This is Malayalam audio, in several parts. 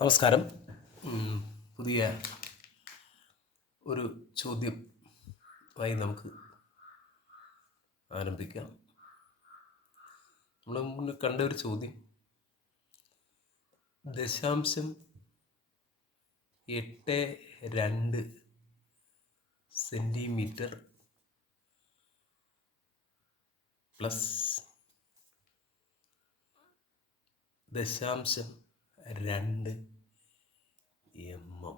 നമസ്കാരം. പുതിയ ഒരു ചോദ്യമായി നമുക്ക് ആരംഭിക്കാം. നമ്മൾ മുന്നിൽ കണ്ട ഒരു ചോദ്യം 0.82 സെൻറ്റിമീറ്റർ പ്ലസ് 0.2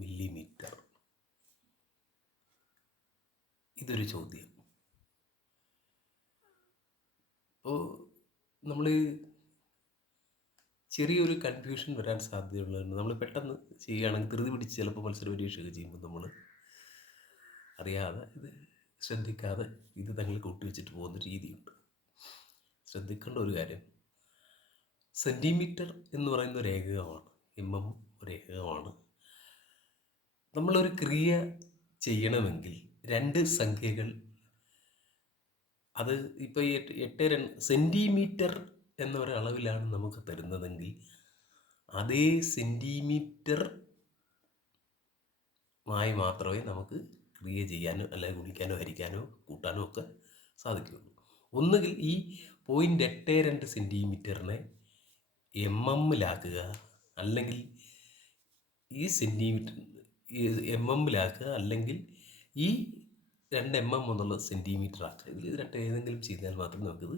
മില്ലിമീറ്റർ. ഇതൊരു ചോദ്യം. അപ്പോൾ നമ്മൾ ചെറിയൊരു കൺഫ്യൂഷൻ വരാൻ സാധ്യതയുള്ളതുണ്ട്. നമ്മൾ പെട്ടെന്ന് ചെയ്യുകയാണെങ്കിൽ ധൃതി പിടിച്ച് ചിലപ്പോൾ മത്സര പരീക്ഷയൊക്കെ ചെയ്യുമ്പോൾ നമ്മൾ അറിയാതെ ശ്രദ്ധിക്കാതെ ഇത് തങ്ങൾ കൂട്ടിവെച്ചിട്ട് പോകുന്ന രീതിയുണ്ട്. ശ്രദ്ധിക്കേണ്ട ഒരു കാര്യം, സെൻറ്റിമീറ്റർ എന്ന് പറയുന്ന ഒരു ഏകകമാണ്, ഒരു ഏകകമാണ്. നമ്മളൊരു ക്രിയ ചെയ്യണമെങ്കിൽ രണ്ട് സംഖ്യകൾ, അത് ഇപ്പോൾ 8 സെൻറ്റിമീറ്റർ എന്നൊരളവിലാണ് നമുക്ക് തരുന്നതെങ്കിൽ അതേ സെൻറ്റിമീറ്റർ മായി മാത്രമേ നമുക്ക് ക്രിയ ചെയ്യാനോ അല്ലെങ്കിൽ ഗുണിക്കാനോ ഹരിക്കാനോ കൂട്ടാനോ ഒക്കെ സാധിക്കുകയുള്ളൂ. ഒന്നുകിൽ ഈ 0.82 സെൻറ്റിമീറ്ററിനെ MM-ലാക്കുക, അല്ലെങ്കിൽ ഈ സെൻറ്റിമീറ്റർ MM-ലാക്കുക, അല്ലെങ്കിൽ ഈ 2 mm എന്നുള്ളത് സെൻറ്റിമീറ്റർ ആക്കുക. ഇതിൽ രണ്ട് ഏതെങ്കിലും ചെയ്താൽ മാത്രമേ നമുക്കിത്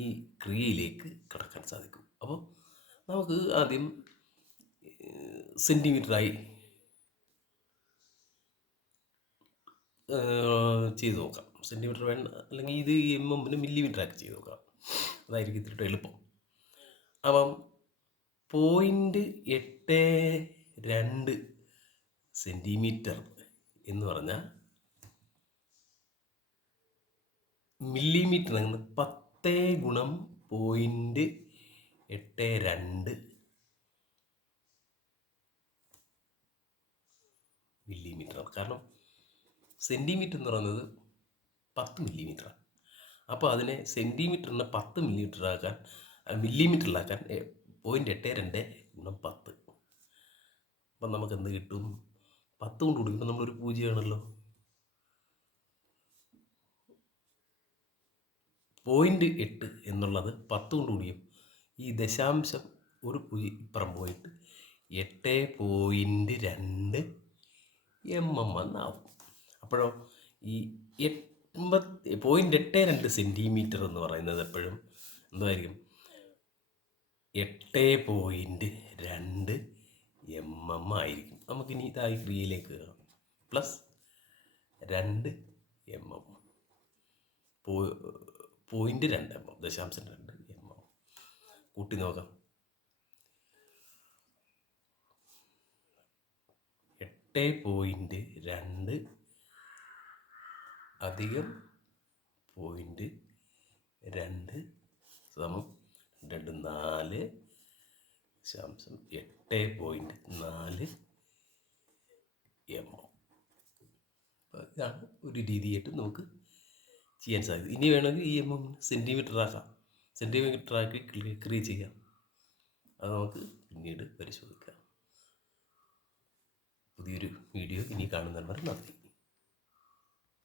ഈ ക്രിയയിലേക്ക് കടക്കാൻ സാധിക്കൂ. അപ്പോൾ നമുക്ക് ആദ്യം സെൻറ്റിമീറ്ററായി ചെയ്ത് നോക്കാം. സെൻറ്റിമീറ്റർ വേണ്ട, അല്ലെങ്കിൽ ഇത് MM-ന് മില്ലിമീറ്ററാക്കി ചെയ്ത് നോക്കാം. അതായിരിക്കും ഇത്തിരി എളുപ്പം. അപ്പം 0.82 സെൻറ്റിമീറ്റർ എന്ന് പറഞ്ഞാൽ മില്ലിമീറ്റർ 10 ഗുണം 0.82 മില്ലിമീറ്റർ. കാരണം സെൻറ്റിമീറ്റർ എന്ന് പറയുന്നത് 10 മില്ലിമീറ്ററാണ്. അപ്പോൾ അതിനെ സെൻറ്റിമീറ്ററിനെ 10 മില്ലിമീറ്ററിലാക്കാൻ 0.82 ഗുണം 10. അപ്പം നമുക്ക് എന്ത് കിട്ടും? 10 കൊണ്ട് കൊടുക്കുമ്പോൾ നമ്മളൊരു പൂജ്യമാണല്ലോ. 0.8 എന്നുള്ളത് 10 കൊണ്ട് കൂടിയും ഈ ദശാംശം ഒരു പൂജ്യം ഇപ്പുറം പോയിട്ട് 8.2 mm എന്നാവും. അപ്പോഴോ ഈ 0.82 സെൻറ്റിമീറ്റർ എന്ന് പറയുന്നത് എപ്പോഴും എന്തായിരിക്കും? 8.2 mm ആയിരിക്കും. നമുക്കിനി ഇതായി ക്രിയയിലേക്ക് പ്ലസ് 2 mm, 0.2 mm, 0.2 mm കൂട്ടി നോക്കാം. 8.2 അധികം 0.2 സമം 4 ദശാംശം 8.4 mm. ഇതാണ് ഒരു രീതിയായിട്ട് നമുക്ക് ചെയ്യാൻ സാധിക്കും. ഇനി വേണമെങ്കിൽ ഈ MM സെൻറ്റിമീറ്റർ ആക്കി ക്രിയ ചെയ്യാം. അത് നമുക്ക് പിന്നീട് പരിശോധിക്കാം. പുതിയൊരു വീഡിയോ ഇനി കാണുന്നവരെ നന്ദി.